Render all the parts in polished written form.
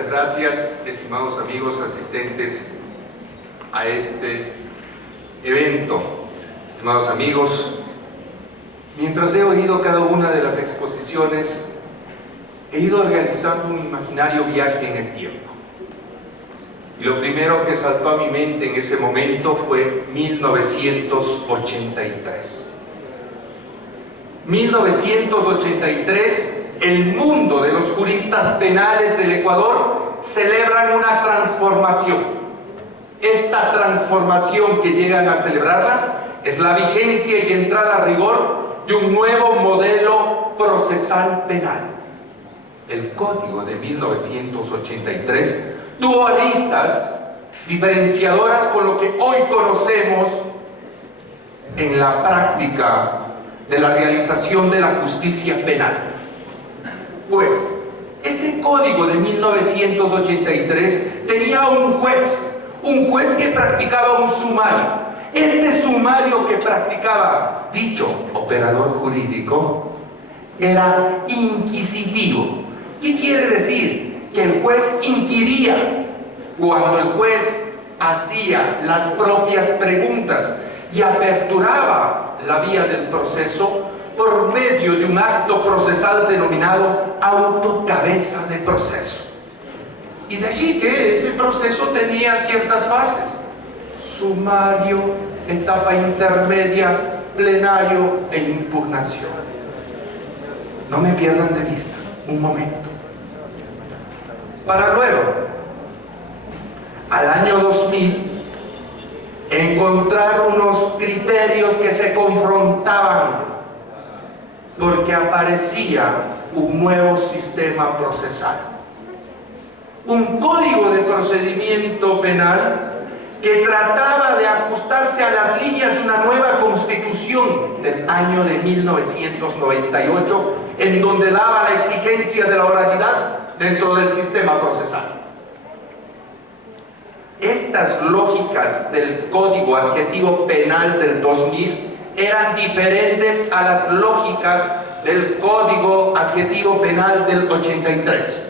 Muchas gracias, estimados amigos asistentes a este evento. Estimados amigos, mientras he oído cada una de las exposiciones, he ido realizando un imaginario viaje en el tiempo. Y lo primero que saltó a mi mente en ese momento fue 1983. 1983, el mundo de los juristas penales del Ecuador celebran una transformación. Esta transformación que llegan a celebrarla es la vigencia y entrada a rigor de un nuevo modelo procesal penal. El Código de 1983 tuvo aristas diferenciadoras con lo que hoy conocemos en la práctica de la realización de la justicia penal. Pues, ese Código de 1983 tenía un juez que practicaba un sumario. Este sumario que practicaba dicho operador jurídico era inquisitivo. ¿Qué quiere decir? Que el juez inquiría cuando el juez hacía las propias preguntas y aperturaba la vía del proceso por medio de un acto procesal denominado autocabeza de proceso. Y de allí que ese proceso tenía ciertas fases: sumario, etapa intermedia, plenario e impugnación. No me pierdan de vista un momento. Para luego, al año 2000, encontrar unos criterios que se confrontaban porque aparecía un nuevo sistema procesal, un código de procedimiento penal que trataba de ajustarse a las líneas de una nueva constitución del año de 1998, en donde daba la exigencia de la oralidad dentro del sistema procesal. Estas lógicas del Código Adjetivo Penal del 2000 eran diferentes a las lógicas del Código Adjetivo Penal del 83.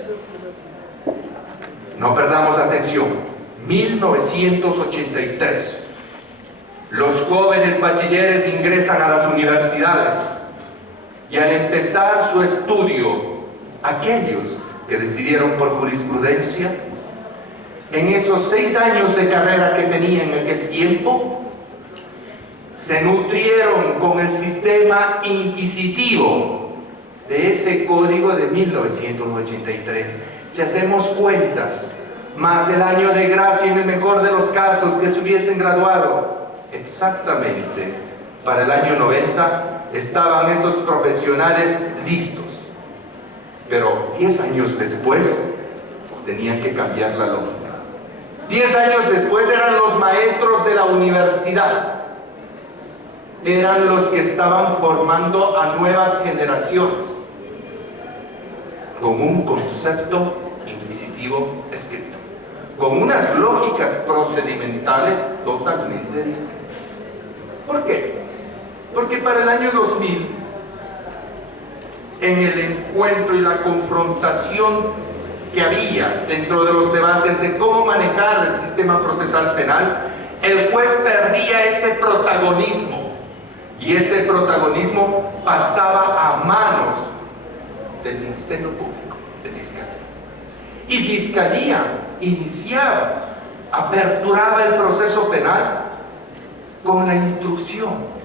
No perdamos atención. 1983. Los jóvenes bachilleres ingresan a las universidades y al empezar su estudio, aquellos que decidieron por jurisprudencia, en esos 6 años de carrera que tenían en aquel tiempo, se nutrieron con el sistema inquisitivo de ese código de 1983. Si hacemos cuentas, más el año de gracia en el mejor de los casos que se hubiesen graduado, exactamente para el año 90 estaban esos profesionales listos. Pero 10 años después tenían que cambiar la lógica. 10 años después eran los maestros de la universidad, eran los que estaban formando a nuevas generaciones con un concepto inquisitivo escrito, con unas lógicas procedimentales totalmente distintas. ¿Por qué? Porque para el año 2000, en el encuentro y la confrontación que había dentro de los debates de cómo manejar el sistema procesal penal, el juez perdía ese protagonismo, y ese protagonismo pasaba a manos del Ministerio Público, de Fiscalía. Y Fiscalía iniciaba, aperturaba el proceso penal con la instrucción.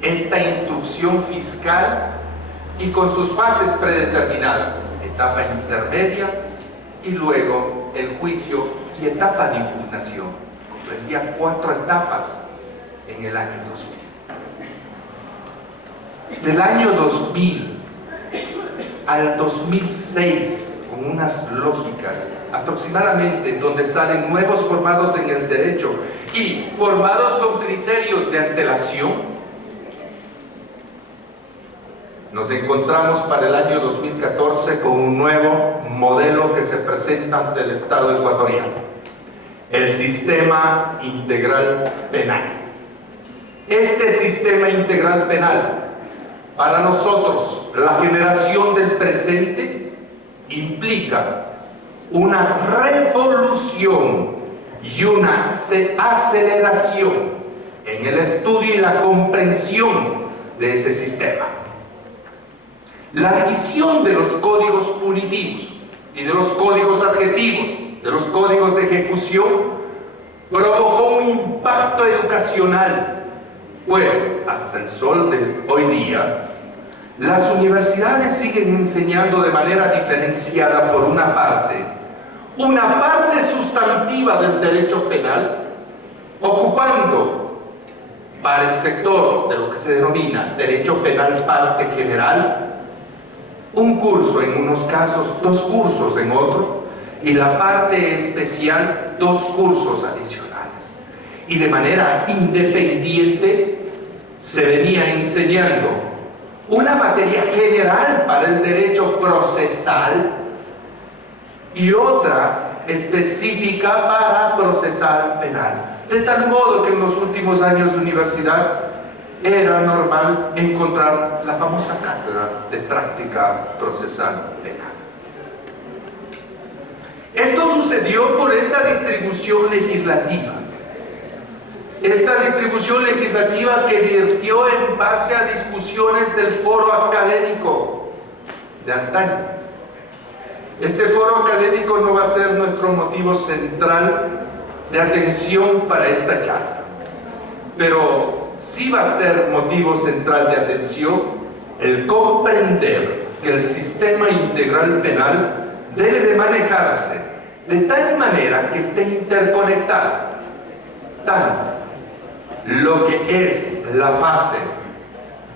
Esta instrucción fiscal y con sus fases predeterminadas: etapa intermedia y luego el juicio y etapa de impugnación. Comprendía 4 etapas en el año 2000. Del año 2000 al 2006, con unas lógicas aproximadamente donde salen nuevos formados en el derecho y formados con criterios de antelación, nos encontramos para el año 2014 con un nuevo modelo que se presenta ante el Estado ecuatoriano: el Sistema Integral Penal. Este Sistema Integral Penal, para nosotros, la generación del presente, implica una revolución y una aceleración en el estudio y la comprensión de ese sistema. La revisión de los códigos punitivos y de los códigos adjetivos, de los códigos de ejecución, provocó un impacto educacional, pues hasta el sol de hoy día, las universidades siguen enseñando de manera diferenciada, por una parte sustantiva del derecho penal, ocupando para el sector de lo que se denomina derecho penal parte general, un curso en unos casos, 2 cursos en otro, y la parte especial, 2 cursos adicionales. Y de manera independiente se venía enseñando una materia general para el derecho procesal y otra específica para procesal penal. De tal modo que en los últimos años de universidad era normal encontrar la famosa cátedra de práctica procesal penal. Esto sucedió por esta distribución legislativa. Esta distribución legislativa que virtió en base a discusiones del foro académico de antaño. Este foro académico no va a ser nuestro motivo central de atención para esta charla, pero sí va a ser motivo central de atención el comprender que el sistema integral penal debe de manejarse de tal manera que esté interconectado tanto lo que es la base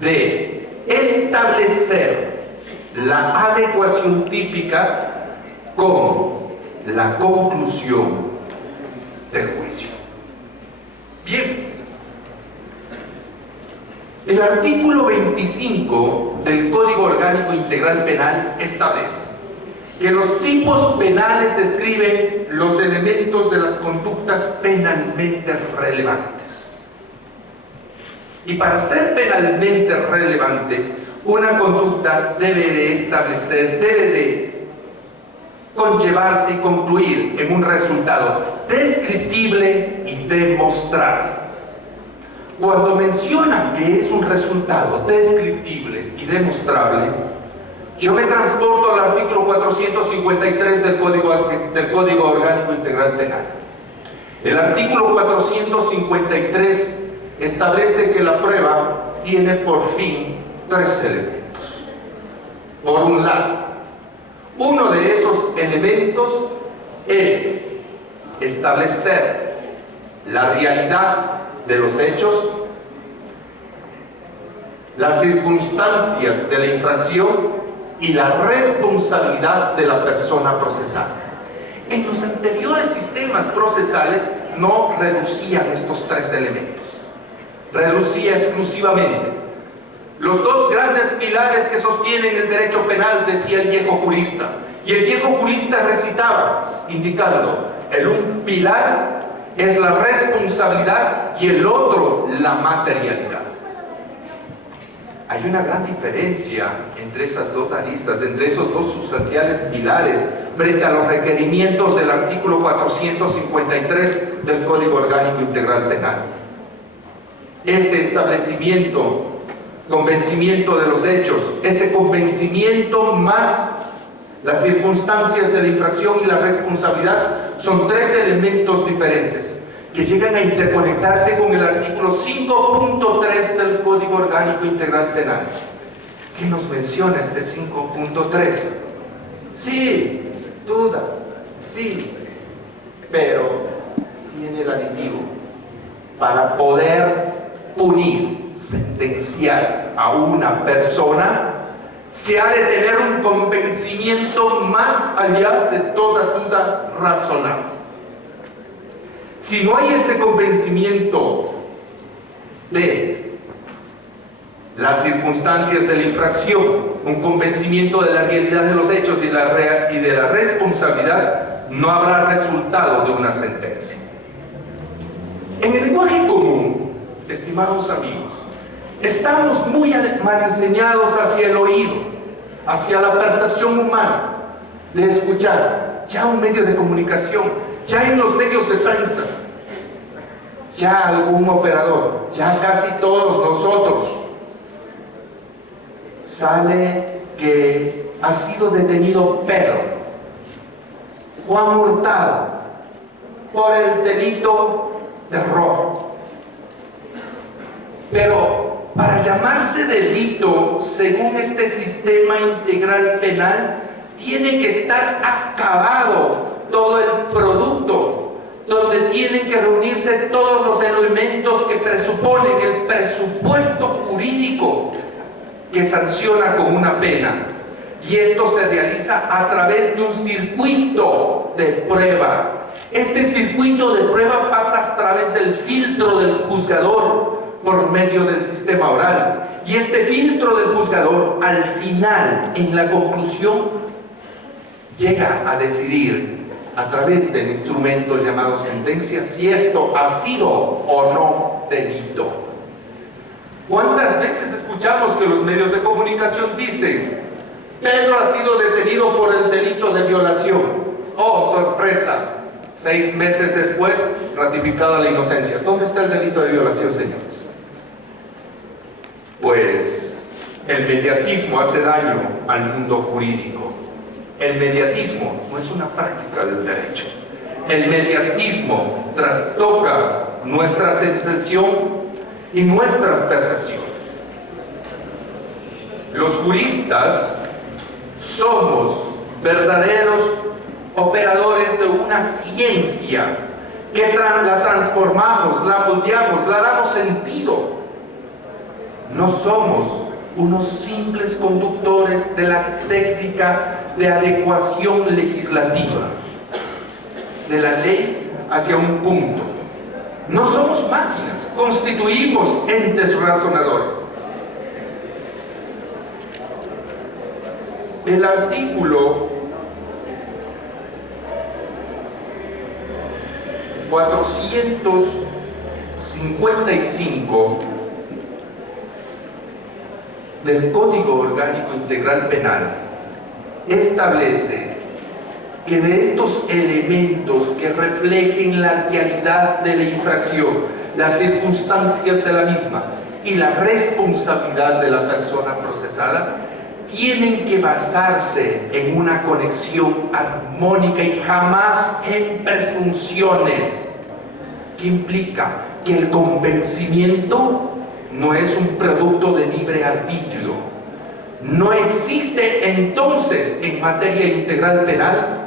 de establecer la adecuación típica con la conclusión del juicio. Bien, el artículo 25 del Código Orgánico Integral Penal establece que los tipos penales describen los elementos de las conductas penalmente relevantes. Y para ser penalmente relevante, una conducta debe de establecer, debe de conllevarse y concluir en un resultado descriptible y demostrable. Cuando mencionan que es un resultado descriptible y demostrable, yo me transporto al artículo 453 del Código Orgánico Integral Penal. El artículo 453 establece que la prueba tiene por fin 3 elementos. Por un lado, uno de esos elementos es establecer la realidad de los hechos, las circunstancias de la infracción y la responsabilidad de la persona procesada. En los anteriores sistemas procesales no reducían estos 3 elementos. Reducía exclusivamente los 2 grandes pilares que sostienen el derecho penal, decía el viejo jurista. Y el viejo jurista recitaba, indicando, un pilar es la responsabilidad y el otro la materialidad. Hay una gran diferencia entre esas 2 aristas, entre esos 2 sustanciales pilares, frente a los requerimientos del artículo 453 del Código Orgánico Integral Penal. Ese establecimiento, convencimiento de los hechos, ese convencimiento más las circunstancias de la infracción y la responsabilidad, son 3 elementos diferentes que llegan a interconectarse con el artículo 5.3 del Código Orgánico Integral Penal. ¿Qué nos menciona este 5.3? Sí, duda, sí, pero tiene el aditivo. Para poder punir, sentenciar a una persona, se ha de tener un convencimiento más allá de toda duda razonable. Si no hay este convencimiento de las circunstancias de la infracción, un convencimiento de la realidad de los hechos y de la responsabilidad, no habrá resultado de una sentencia. En el lenguaje común, estimados amigos, estamos muy mal enseñados hacia el oído, hacia la percepción humana. de escuchar ya un medio de comunicación, ya en los medios de prensa, ya algún operador, ya casi todos nosotros, sale que ha sido detenido Pedro, Juan Hurtado, por el delito de robo. Pero para llamarse delito, según este sistema integral penal, tiene que estar acabado todo el producto, donde tienen que reunirse todos los elementos que presuponen el presupuesto jurídico que sanciona con una pena. Y esto se realiza a través de un circuito de prueba. Este circuito de prueba pasa a través del filtro del juzgador por medio del sistema oral. Y este filtro del juzgador, al final, en la conclusión, llega a decidir a través del instrumento llamado sentencia si esto ha sido o no delito. ¿Cuántas veces escuchamos que los medios de comunicación dicen: Pedro ha sido detenido por el delito de violación? ¡Oh, sorpresa! 6 meses después, ratificada la inocencia. ¿Dónde está el delito de violación, señores? Pues el mediatismo hace daño al mundo jurídico. El mediatismo no es una práctica del derecho. El mediatismo trastoca nuestra sensación y nuestras percepciones. Los juristas somos verdaderos operadores de una ciencia que la transformamos, la moldeamos, la damos sentido. No somos unos simples conductores de la técnica de adecuación legislativa de la ley hacia un punto. No somos máquinas, constituimos entes razonadores. El artículo 455 del Código Orgánico Integral Penal establece que de estos elementos que reflejen la realidad de la infracción, las circunstancias de la misma y la responsabilidad de la persona procesada, tienen que basarse en una conexión armónica y jamás en presunciones, que implica que el convencimiento no es un producto de libre arbitrio. No existe entonces en materia integral penal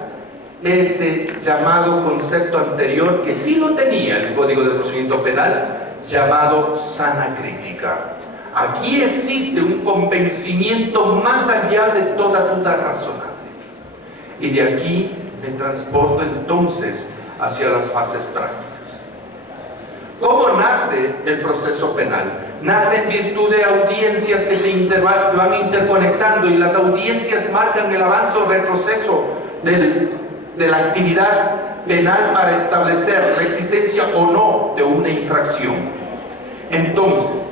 ese llamado concepto anterior, que sí lo tenía el Código de Procedimiento Penal, llamado sana crítica. Aquí existe un convencimiento más allá de toda duda razonable. Y de aquí me transporto entonces hacia las fases prácticas. ¿Cómo nace el proceso penal? Nace en virtud de audiencias que se van interconectando, y las audiencias marcan el avance o retroceso de la actividad penal para establecer la existencia o no de una infracción. Entonces,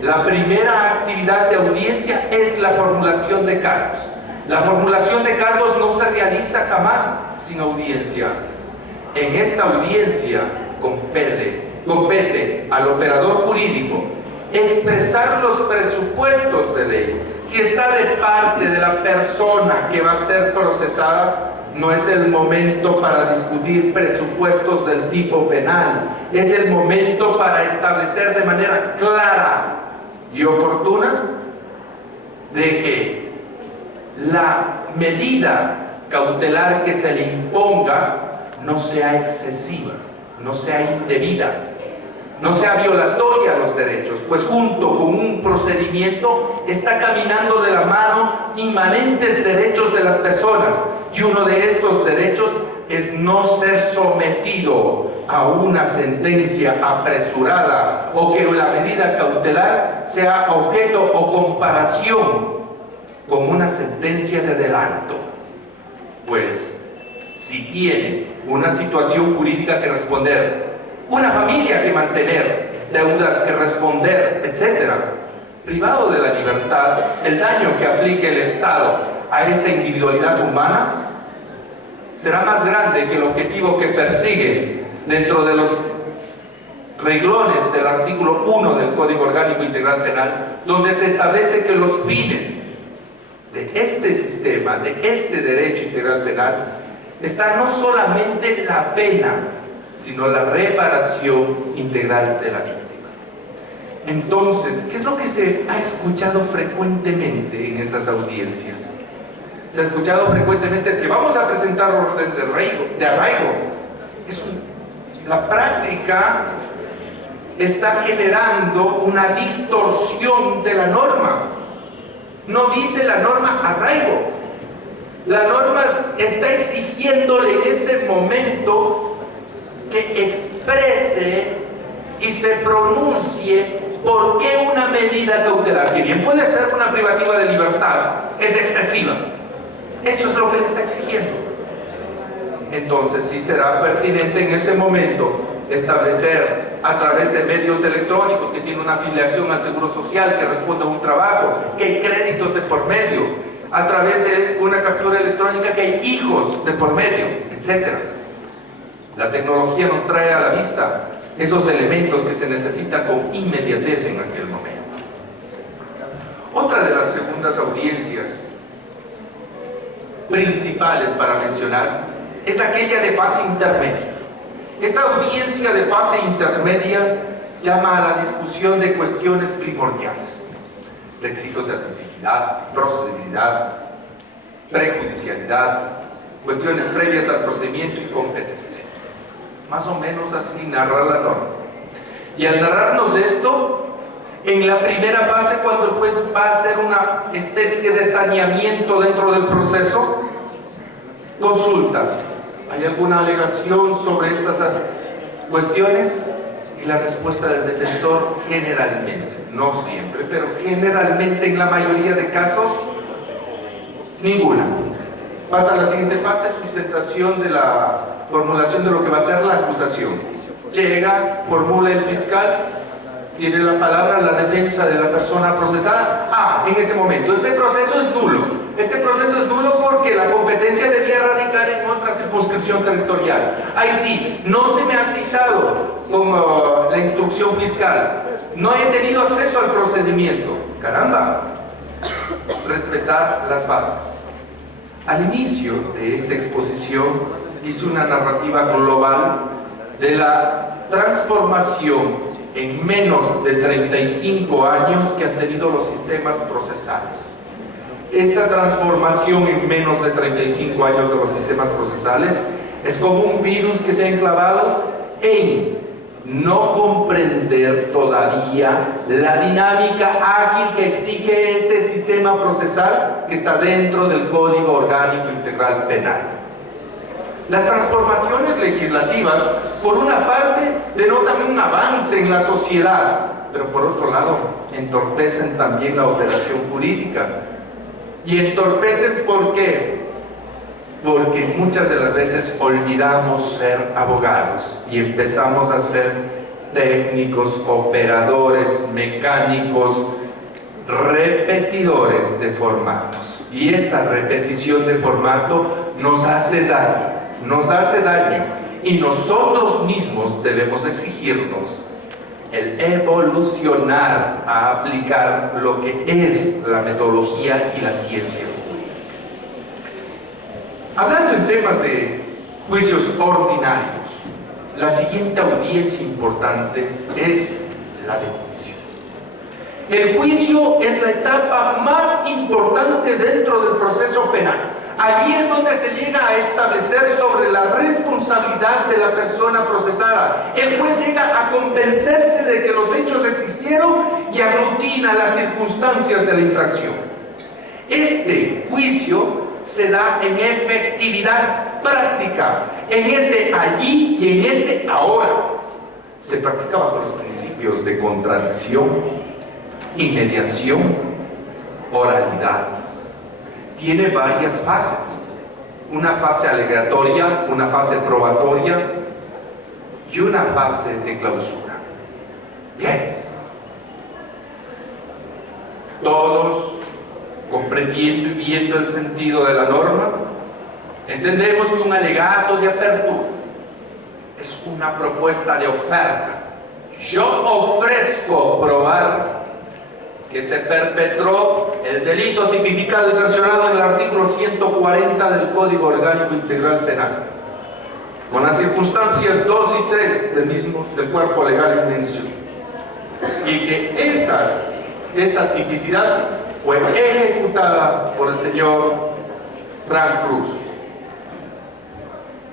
la primera actividad de audiencia es la formulación de cargos. La formulación de cargos no se realiza jamás sin audiencia. En esta audiencia compete al operador jurídico expresar los presupuestos de ley. Si está de parte de la persona que va a ser procesada, no es el momento para discutir presupuestos del tipo penal, es el momento para establecer de manera clara y oportuna de que la medida cautelar que se le imponga no sea excesiva, no sea indebida, no sea violatoria a los derechos, pues junto con un procedimiento está caminando de la mano inmanentes derechos de las personas, y uno de estos derechos es no ser sometido a una sentencia apresurada, o que la medida cautelar sea objeto o comparación con una sentencia de adelanto. Pues si tiene una situación jurídica que responder, una familia que mantener, deudas que responder, etc., privado de la libertad, el daño que aplique el Estado a esa individualidad humana será más grande que el objetivo que persigue dentro de los reglones del artículo 1 del Código Orgánico Integral Penal, donde se establece que los fines de este sistema, de este derecho integral penal, está no solamente la pena, sino la reparación integral de la víctima. Entonces, ¿qué es lo que se ha escuchado frecuentemente en esas audiencias? Se ha escuchado frecuentemente es que vamos a presentar orden de arraigo. La práctica está generando una distorsión de la norma. No dice la norma arraigo. La norma está exigiéndole en ese momento que exprese y se pronuncie por qué una medida cautelar, que bien puede ser una privativa de libertad, es excesiva. Eso es lo que le está exigiendo. Entonces sí será pertinente en ese momento establecer a través de medios electrónicos que tienen una afiliación al Seguro Social, que responde a un trabajo, que hay créditos de por medio, a través de una captura electrónica que hay hijos de por medio, etc. La tecnología nos trae a la vista esos elementos que se necesitan con inmediatez en aquel momento. Otra de las segundas audiencias principales para mencionar es aquella de fase intermedia. Esta audiencia de fase intermedia llama a la discusión de cuestiones primordiales: requisitos de admisibilidad, procedibilidad, prejudicialidad, cuestiones previas al procedimiento y competencia. Más o menos así narra la norma. Y al narrarnos esto, en la primera fase, cuando el juez va a hacer una especie de saneamiento dentro del proceso, consulta: ¿hay alguna alegación sobre estas cuestiones? Y la respuesta del defensor, generalmente, no siempre, pero generalmente en la mayoría de casos, ninguna. Pasa a la siguiente fase: sustentación de la formulación de lo que va a ser la acusación. Llega, formula el fiscal, tiene la palabra la defensa de la persona procesada. En ese momento, este proceso es nulo. Este proceso es nulo porque la competencia debía radicar en otra circunscripción territorial. Ahí sí, no se me ha citado como la instrucción fiscal. No he tenido acceso al procedimiento. Caramba, respetar las bases. Al inicio de esta exposición hice una narrativa global de la transformación en menos de 35 años que han tenido los sistemas procesales. Esta transformación en menos de 35 años de los sistemas procesales es como un virus que se ha enclavado en no comprender todavía la dinámica ágil que exige este sistema procesal que está dentro del Código Orgánico Integral Penal. Las transformaciones legislativas, por una parte, denotan un avance en la sociedad, pero por otro lado, entorpecen también la operación jurídica. Y entorpecen, ¿por qué? Porque muchas de las veces olvidamos ser abogados y empezamos a ser técnicos, operadores, mecánicos, repetidores de formatos. Y esa repetición de formato nos hace daño, y nosotros mismos debemos exigirnos el evolucionar a aplicar lo que es la metodología y la ciencia jurídica. Hablando en temas de juicios ordinarios, la siguiente audiencia importante es la de juicio. El juicio es la etapa más importante dentro del proceso penal. Allí es donde se llega a establecer sobre la responsabilidad de la persona procesada. El juez llega a convencerse de que los hechos existieron y aglutina las circunstancias de la infracción. Este juicio se da en efectividad práctica, en ese allí y en ese ahora. Se practica bajo los principios de contradicción, inmediación, oralidad. Tiene varias fases: una fase alegatoria, una fase probatoria y una fase de clausura. Bien, todos comprendiendo y viendo el sentido de la norma, Entendemos que un alegato de apertura es una propuesta de oferta. Yo ofrezco probar que se perpetró el delito tipificado y sancionado en el artículo 140 del Código Orgánico Integral Penal, con las circunstancias 2 y 3 del cuerpo legal en mención, y que esa tipicidad fue ejecutada por el señor Frank Cruz,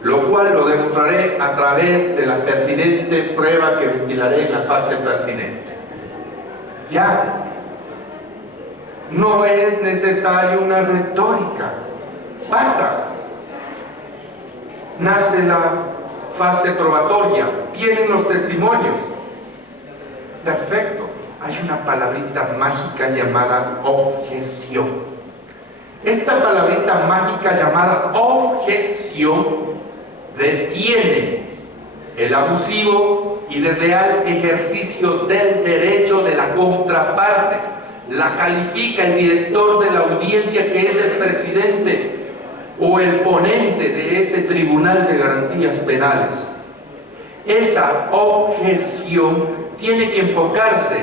lo cual lo demostraré a través de la pertinente prueba que ventilaré en la fase pertinente. Ya no es necesaria una retórica, basta. Nace la fase probatoria, vienen los testimonios. Perfecto, hay una palabrita mágica llamada objeción. Esta palabrita mágica llamada objeción detiene el abusivo y desleal ejercicio del derecho de la contraparte. La califica el director de la audiencia, que es el presidente o el ponente de ese Tribunal de Garantías Penales. Esa objeción tiene que enfocarse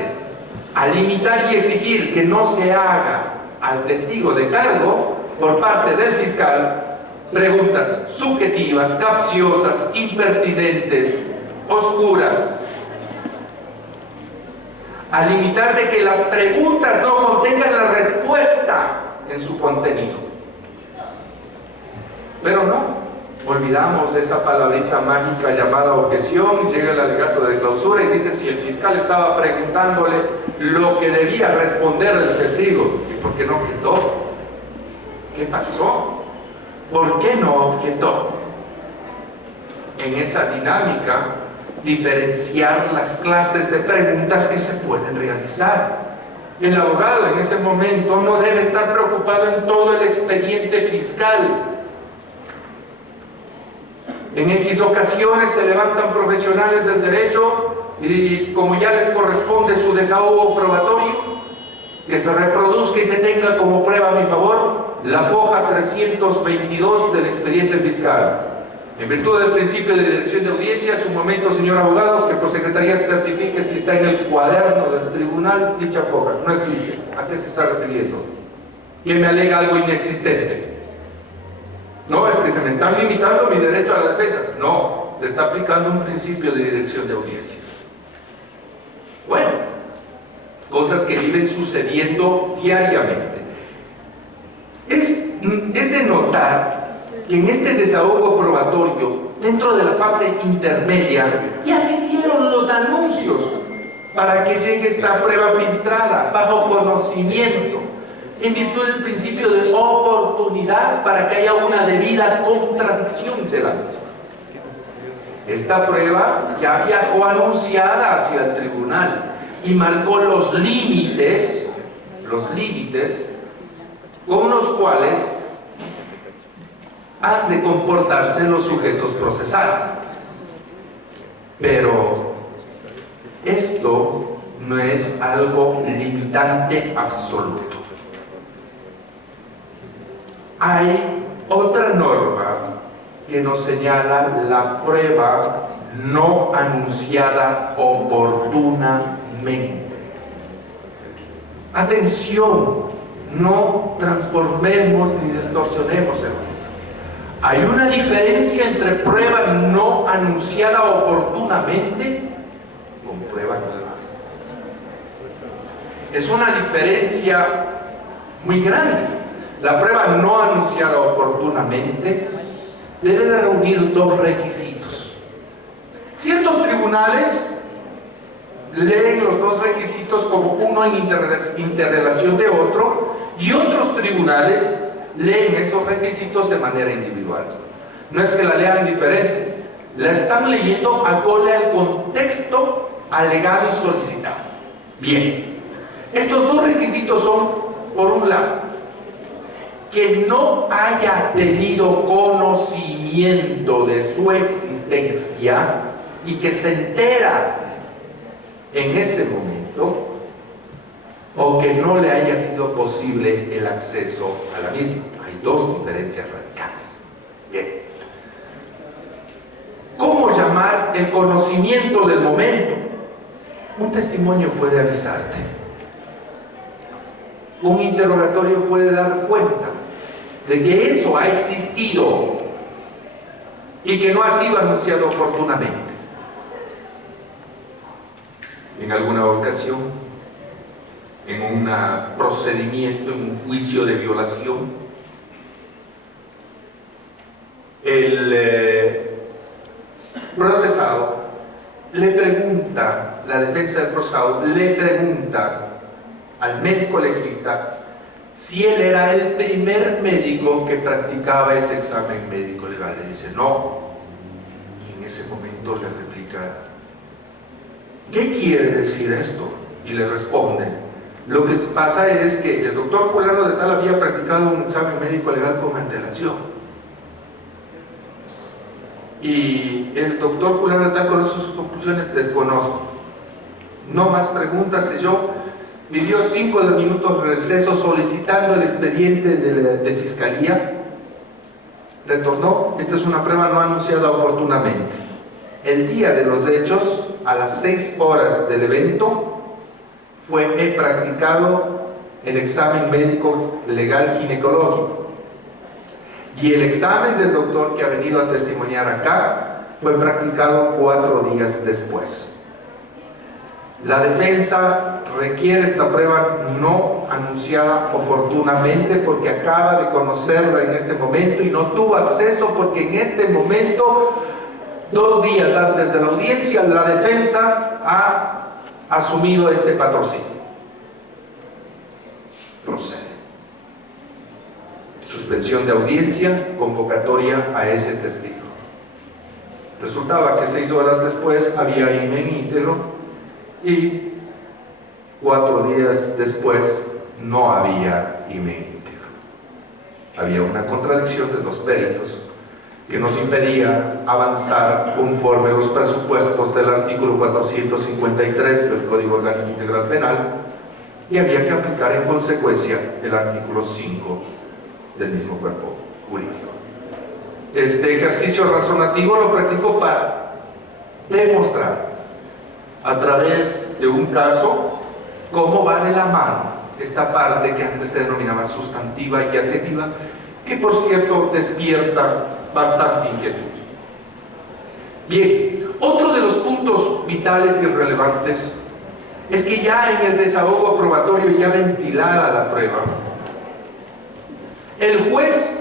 a limitar y exigir que no se haga al testigo de cargo por parte del fiscal preguntas subjetivas, capciosas, impertinentes, oscuras, a limitar de que las preguntas no contengan la respuesta en su contenido. Pero no, olvidamos esa palabrita mágica llamada objeción. Llega el alegato de clausura y dice: si el fiscal estaba preguntándole lo que debía responder el testigo, ¿y por qué no objetó? ¿Qué pasó? ¿Por qué no objetó? En esa dinámica, diferenciar las clases de preguntas que se pueden realizar. El abogado en ese momento no debe estar preocupado en todo el expediente fiscal. En X ocasiones se levantan profesionales del derecho y, como ya les corresponde su desahogo probatorio, que se reproduzca y se tenga como prueba a mi favor la foja 322 del expediente fiscal. En virtud del principio de dirección de audiencias, un momento, señor abogado, que por secretaría se certifique si está en el cuaderno del tribunal dicha foja. No existe. ¿A qué se está refiriendo? ¿Quién me alega algo inexistente? No, es que se me están limitando mi derecho a la defensa. No, se está aplicando un principio de dirección de audiencias. Bueno, cosas que viven sucediendo diariamente. Es de notar que en este desahogo probatorio, dentro de la fase intermedia, ya se hicieron los anuncios para que llegue esta prueba filtrada, bajo conocimiento, en virtud del principio de oportunidad, para que haya una debida contradicción de la misma. Esta prueba ya viajó anunciada hacia el tribunal y marcó los límites con los cuales han de comportarse los sujetos procesales. Pero esto no es algo limitante absoluto. Hay otra norma que nos señala la prueba no anunciada oportunamente. Atención, no transformemos ni distorsionemos el mundo. Hay una diferencia entre prueba no anunciada oportunamente con prueba nueva. Es una diferencia muy grande. La prueba no anunciada oportunamente debe de reunir dos requisitos. Ciertos tribunales leen los dos requisitos como uno en interrelación de otro, y otros tribunales leen esos requisitos de manera individual. No es que la lean diferente, la están leyendo acorde al contexto alegado y solicitado. Bien, estos dos requisitos son, por un lado, que no haya tenido conocimiento de su existencia y que se entera en ese momento, o que no le haya sido posible el acceso a la misma. Hay dos diferencias radicales. el conocimiento del momento. Un testimonio puede avisarte. Un interrogatorio puede dar cuenta de que eso ha existido y que no ha sido anunciado oportunamente. En alguna ocasión, en un procedimiento, en un juicio de violación, el procesado le pregunta, la defensa del procesado le pregunta al médico legista si él era el primer médico que practicaba ese examen médico legal. Le dice no, y en ese momento le replica: ¿qué quiere decir esto? Y le responde: lo que pasa es que el doctor fulano de tal había practicado un examen médico legal con antelación, y el doctor fulano de tal con sus conclusiones desconozco. No más preguntas. Yo vivió 5 minutos de receso solicitando el expediente de fiscalía, retornó: esta es una prueba no anunciada oportunamente. El día de los hechos, a las 6 horas del evento, he practicado el examen médico legal ginecológico, y el examen del doctor que ha venido a testimoniar acá fue practicado 4 días después. La defensa requiere esta prueba no anunciada oportunamente porque acaba de conocerla en este momento y no tuvo acceso porque en este momento, 2 días antes de la audiencia, la defensa ha asumido este patrocinio. Procede. Suspensión de audiencia, convocatoria a ese testigo. Resultaba que 6 horas después había IMEN íntegro y 4 días después no había IMEN íntegro. Había una contradicción de 2 peritos que nos impedía avanzar conforme los presupuestos del artículo 453 del Código Orgánico Integral Penal, y había que aplicar en consecuencia el artículo 5 del mismo cuerpo jurídico. Este ejercicio razonativo lo practico para demostrar a través de un caso cómo va de la mano esta parte que antes se denominaba sustantiva y adjetiva, que por cierto despierta bastante inquietud. Bien, otro de los puntos vitales y relevantes es que ya en el desahogo probatorio, ya ventilada la prueba, el juez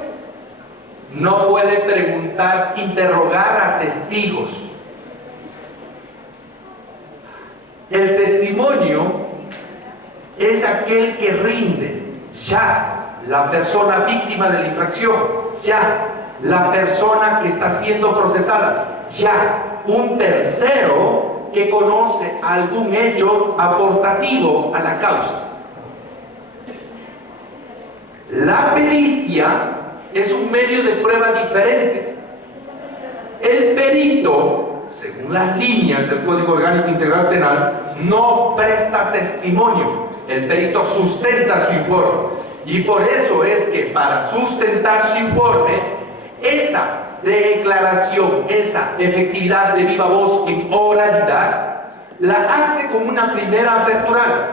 no puede preguntar, interrogar a testigos. El testimonio es aquel que rinde ya la persona víctima de la infracción, ya la persona que está siendo procesada, ya un tercero que conoce algún hecho aportativo a la causa. La pericia es un medio de prueba diferente. El perito, según las líneas del Código Orgánico Integral Penal, no presta testimonio. El perito sustenta su informe. Y por eso es que para sustentar su informe, esa declaración, esa efectividad de viva voz en oralidad, la hace como una primera apertura.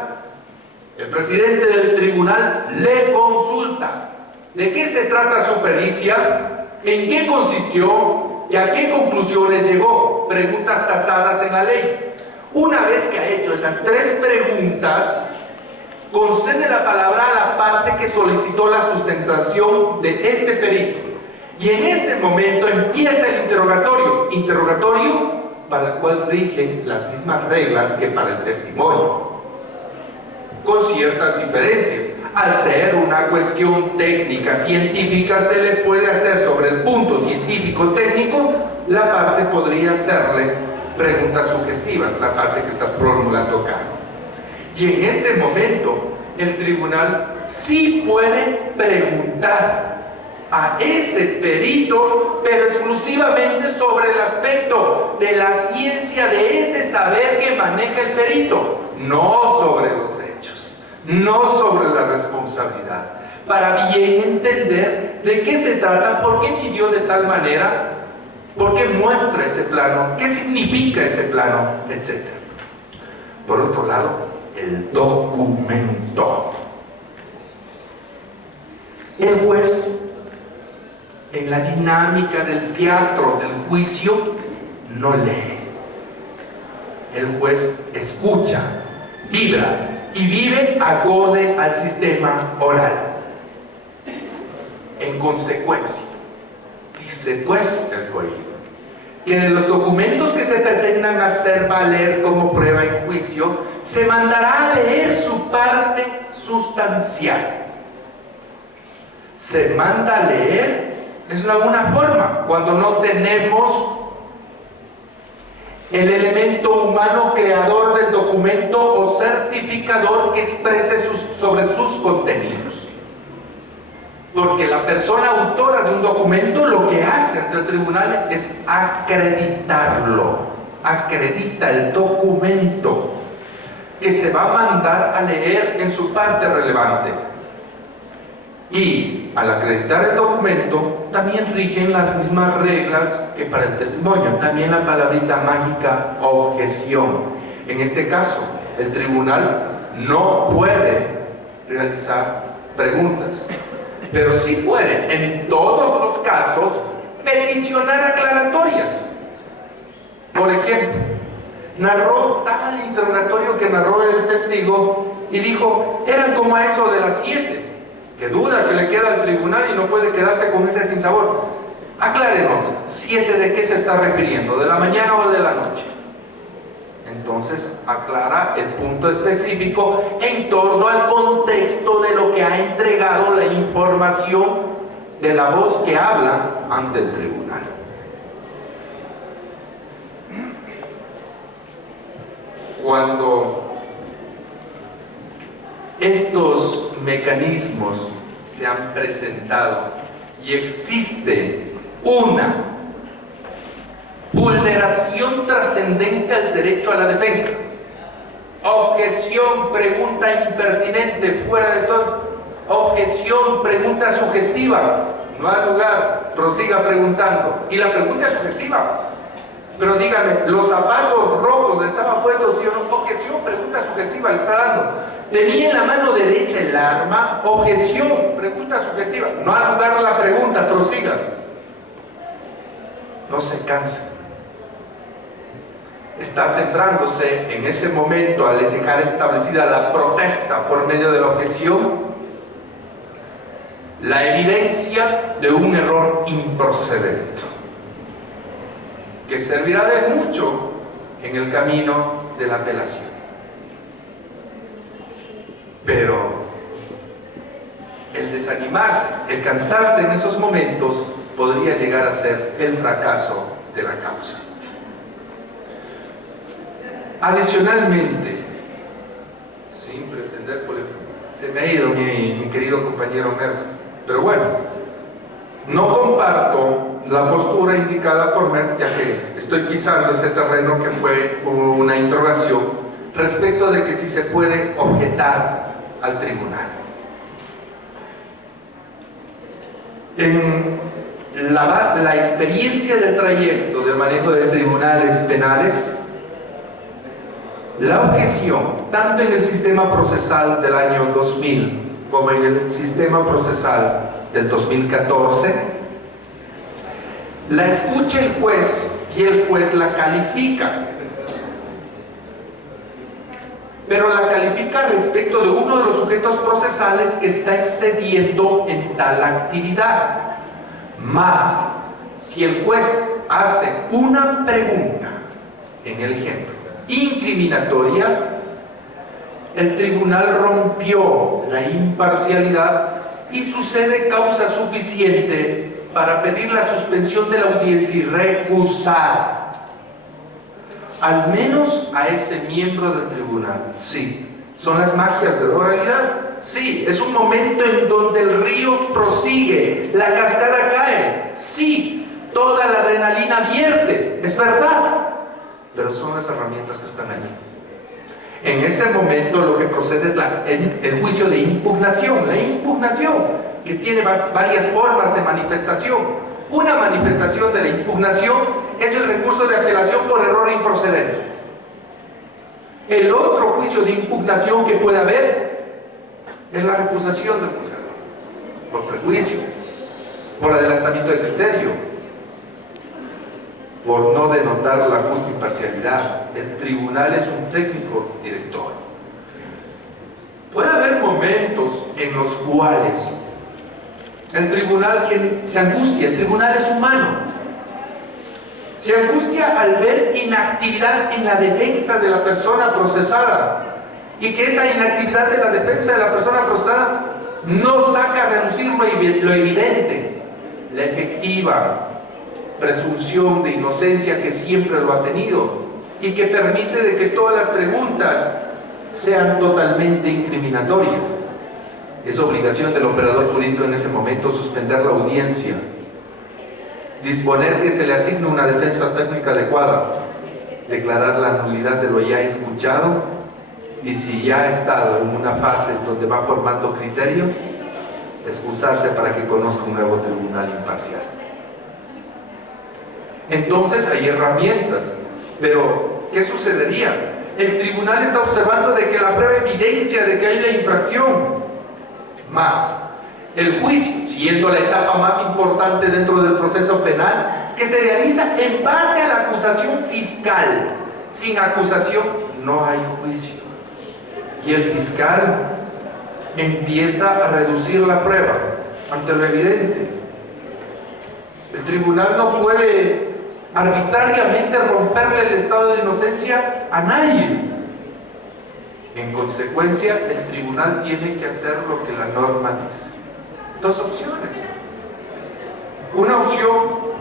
El presidente del tribunal le consulta de qué se trata su pericia, en qué consistió y a qué conclusiones llegó. Preguntas tasadas en la ley. Una vez que ha hecho esas 3 preguntas, concede la palabra a la parte que solicitó la sustentación de este perito. Y en ese momento empieza el interrogatorio para el cual rigen las mismas reglas que para el testimonio, con ciertas diferencias. Al ser una cuestión técnica, científica, se le puede hacer sobre el punto científico-técnico, la parte podría hacerle preguntas sugestivas, la parte que está formulando acá. Y en este momento, el tribunal sí puede preguntar a ese perito, pero exclusivamente sobre el aspecto de la ciencia de ese saber que maneja el perito, no sobre los hechos, no sobre la responsabilidad, para bien entender de qué se trata, por qué midió de tal manera ¿Por qué muestra ese plano? ¿Qué significa ese plano? Etcétera. Por otro lado, el documento. El juez, en la dinámica del teatro, del juicio, no lee. El juez escucha, vibra y vive acorde al sistema oral. En consecuencia, dice pues el código, que de los documentos que se pretendan hacer valer como prueba en juicio, se mandará a leer su parte sustancial. Se manda a leer, es una forma, cuando no tenemos el elemento humano creador del documento o certificador que exprese sobre sus contenidos. Porque la persona autora de un documento lo que hace ante el tribunal es acreditarlo, acredita el documento que se va a mandar a leer en su parte relevante. Y al acreditar el documento también rigen las mismas reglas que para el testimonio, también la palabrita mágica objeción. En este caso, el tribunal no puede realizar preguntas, pero sí puede, en todos los casos, peticionar aclaratorias. Por ejemplo, narró tal interrogatorio que narró el testigo y dijo, eran como a eso de las 7. Que duda que le queda al tribunal y no puede quedarse con ese sinsabor. Aclárenos, 7 de qué se está refiriendo, ¿de la mañana o de la noche? Entonces aclara el punto específico en torno al contexto de lo que ha entregado la información de la voz que habla ante el tribunal. Cuando estos mecanismos se han presentado y existe una vulneración trascendente al derecho a la defensa, objeción, pregunta impertinente, fuera de todo, objeción, pregunta sugestiva, no hay lugar, prosiga preguntando, y la pregunta es sugestiva, pero dígame, los zapatos rojos estaban puestos, ¿sí o no? Objeción, pregunta sugestiva, le está dando. Tenía en la mano derecha el arma, objeción, pregunta sugestiva. No ha lugar a la pregunta, prosiga. No se cansa. Está centrándose en ese momento, al dejar establecida la protesta por medio de la objeción, la evidencia de un error improcedente, que servirá de mucho en el camino de la apelación. Pero el desanimarse, el cansarse en esos momentos podría llegar a ser el fracaso de la causa. Adicionalmente, sin pretender, se me ha ido mi querido compañero Merck, pero bueno, no comparto la postura indicada por Merck, ya que estoy pisando ese terreno que fue una interrogación respecto de que si se puede objetar al tribunal. En la experiencia del trayecto del manejo de tribunales penales, la objeción, tanto en el sistema procesal del año 2000 como en el sistema procesal del 2014, la escucha el juez y el juez la califica. Pero la califica respecto de uno de los sujetos procesales que está excediendo en tal actividad. Más, si el juez hace una pregunta, en el ejemplo, incriminatoria, el tribunal rompió la imparcialidad y sucede causa suficiente para pedir la suspensión de la audiencia y recusar al menos a ese miembro del tribunal. Sí, son las magias de la oralidad. Sí, es un momento en donde el río prosigue, la cascada cae. Sí, toda la adrenalina vierte, es verdad, pero son las herramientas que están allí. En ese momento lo que procede es el juicio de impugnación, la impugnación, que tiene varias formas de manifestación. Una manifestación de la impugnación es el recurso de apelación por error improcedente. El otro juicio de impugnación que puede haber es la recusación del juzgador, por prejuicio, por adelantamiento de criterio, por no denotar la justa imparcialidad. El tribunal es un técnico director. Puede haber momentos en los cuales el tribunal se angustia. El tribunal es humano. Se angustia al ver inactividad en la defensa de la persona procesada, y que esa inactividad de la defensa de la persona procesada no saca a relucir lo evidente, la efectiva presunción de inocencia que siempre lo ha tenido, y que permite de que todas las preguntas sean totalmente incriminatorias. Es obligación del operador jurídico en ese momento suspender la audiencia, disponer que se le asigne una defensa técnica adecuada, declarar la nulidad de lo ya escuchado, y si ya ha estado en una fase donde va formando criterio, excusarse para que conozca un nuevo tribunal imparcial. Entonces hay herramientas, pero ¿qué sucedería? El tribunal está observando de que la prueba evidencia de que hay la infracción, más el juicio, siendo la etapa más importante dentro del proceso penal, que se realiza en base a la acusación fiscal. Sin acusación no hay juicio, y el fiscal empieza a reducir la prueba ante lo evidente. El tribunal no puede arbitrariamente romperle el estado de inocencia a nadie. En consecuencia, el tribunal tiene que hacer lo que la norma dice. Dos opciones. Una opción,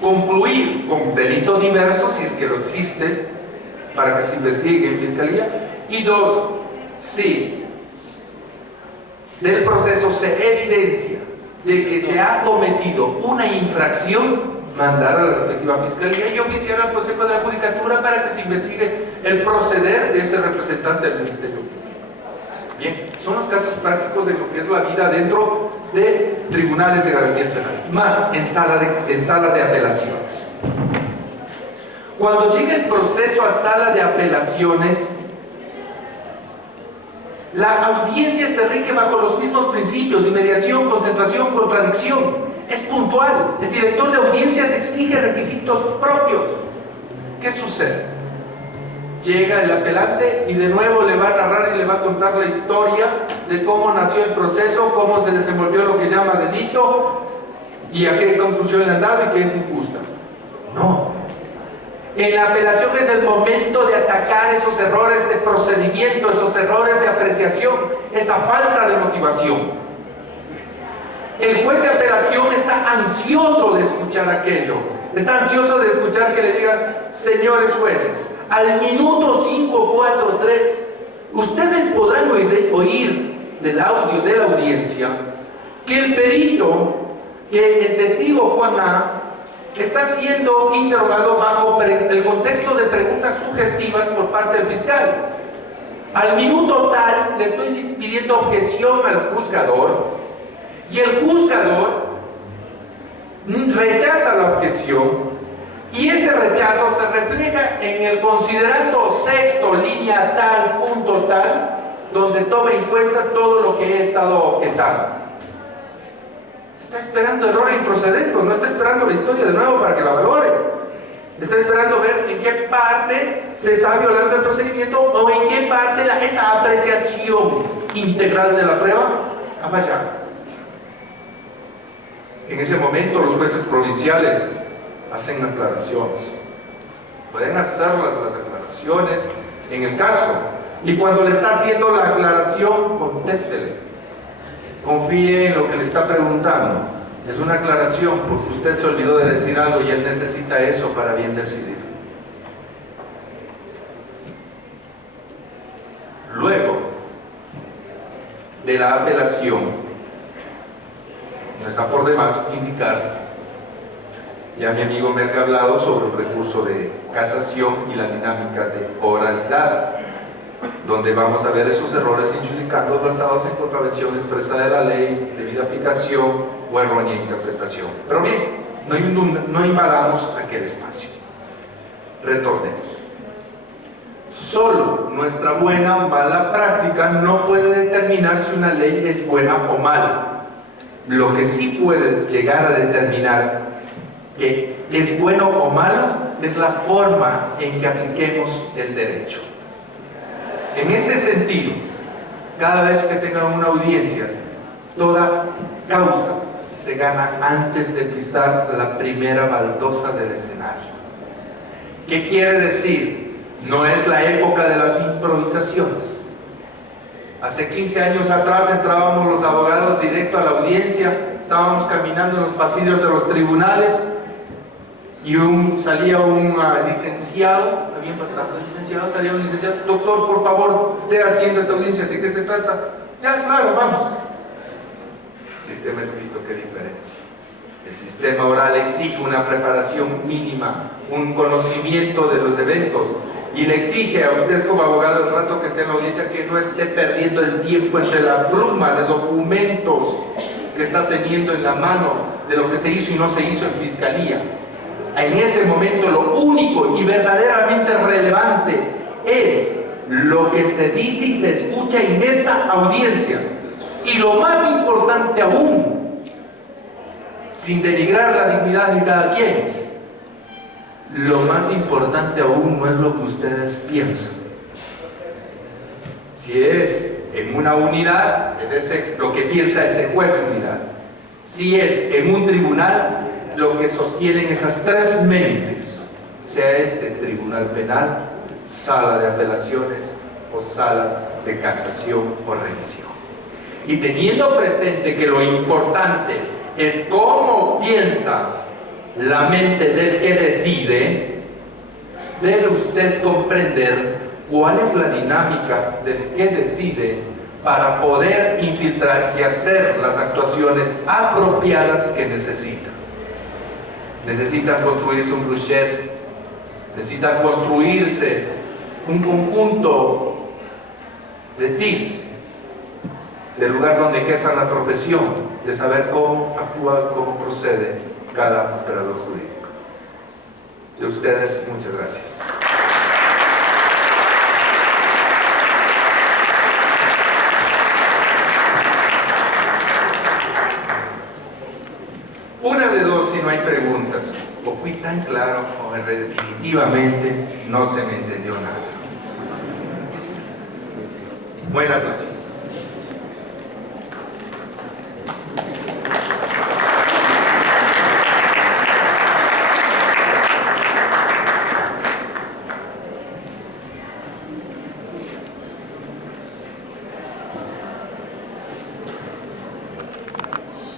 concluir con delito diverso, si es que lo existe, para que se investigue en fiscalía. Y dos, si del proceso se evidencia de que se ha cometido una infracción, mandar a la respectiva fiscalía y oficiar al Consejo de la Judicatura para que se investigue el proceder de ese representante del Ministerio Público. Bien, son los casos prácticos de lo que es la vida dentro de tribunales de garantías penales, más en sala de apelaciones. Cuando llega el proceso a sala de apelaciones, la audiencia se rige bajo los mismos principios: inmediación, concentración, contradicción. Es puntual. El director de audiencias exige requisitos propios. ¿Qué sucede? Llega el apelante y de nuevo le va a narrar y le va a contar la historia de cómo nació el proceso, cómo se desenvolvió lo que llama delito y a qué conclusión le han dado y que es injusta. No. En la apelación es el momento de atacar esos errores de procedimiento, esos errores de apreciación, esa falta de motivación. El juez de apelación está ansioso de escuchar aquello, está ansioso de escuchar que le digan: señores jueces, al minuto 5, 4, 3, ustedes podrán oír del audio de la audiencia que el perito, que el testigo Juan A, está siendo interrogado bajo el contexto de preguntas sugestivas por parte del fiscal. Al minuto tal le estoy pidiendo objeción al juzgador, y el juzgador rechaza la objeción, y ese rechazo se refleja en el considerando sexto, línea tal, punto tal, donde toma en cuenta todo lo que he estado objetando. Está esperando error improcedente, no está esperando la historia de nuevo para que la valore. Está esperando ver en qué parte se está violando el procedimiento o en qué parte esa apreciación integral de la prueba ha fallado. En ese momento los jueces provinciales hacen aclaraciones. Pueden hacer las aclaraciones en el caso. Y cuando le está haciendo la aclaración, contéstele. Confíe en lo que le está preguntando. Es una aclaración porque usted se olvidó de decir algo y él necesita eso para bien decidir. Luego de la apelación, no está por demás indicar, ya mi amigo Merck ha hablado sobre el recurso de casación y la dinámica de oralidad, donde vamos a ver esos errores injudicados basados en contravención expresa de la ley, debida aplicación, o errónea interpretación. Pero bien, no invadamos aquel espacio. Retornemos. Solo nuestra buena o mala práctica no puede determinar si una ley es buena o mala. Lo que sí puede llegar a determinar que es bueno o malo es la forma en que apliquemos el derecho. En este sentido, cada vez que tengan una audiencia, toda causa se gana antes de pisar la primera baldosa del escenario. ¿Qué quiere decir? No es la época de las improvisaciones. Hace 15 años atrás entrábamos los abogados directo a la audiencia, estábamos caminando en los pasillos de los tribunales y salía un licenciado, había bastantes licenciados, salía un licenciado: doctor, por favor, esté haciendo esta audiencia, ¿de qué se trata? Ya, claro, vamos. Sistema escrito, ¿qué diferencia? El sistema oral exige una preparación mínima, un conocimiento de los eventos, y le exige a usted como abogado el rato que esté en la audiencia que no esté perdiendo el tiempo entre la bruma de documentos que está teniendo en la mano de lo que se hizo y no se hizo en fiscalía. En ese momento lo único y verdaderamente relevante es lo que se dice y se escucha en esa audiencia. Y lo más importante aún, sin denigrar la dignidad de cada quien, lo más importante aún no es lo que ustedes piensan. Si es en una unidad, es lo que piensa ese juez de unidad. Si es en un tribunal, lo que sostienen esas tres mentes, sea este tribunal penal, sala de apelaciones o sala de casación o revisión. Y teniendo presente que lo importante es cómo piensa la mente del que decide, debe usted comprender cuál es la dinámica del que decide para poder infiltrar y hacer las actuaciones apropiadas que necesita. Necesitan construirse un bruchet, necesitan construirse un conjunto de tips del lugar donde ejerzan la profesión, de saber cómo actúa, cómo procede cada operador jurídico. De ustedes, muchas gracias. Una de dos, si no hay preguntas: o fui tan claro o definitivamente no se me entendió nada. Buenas noches.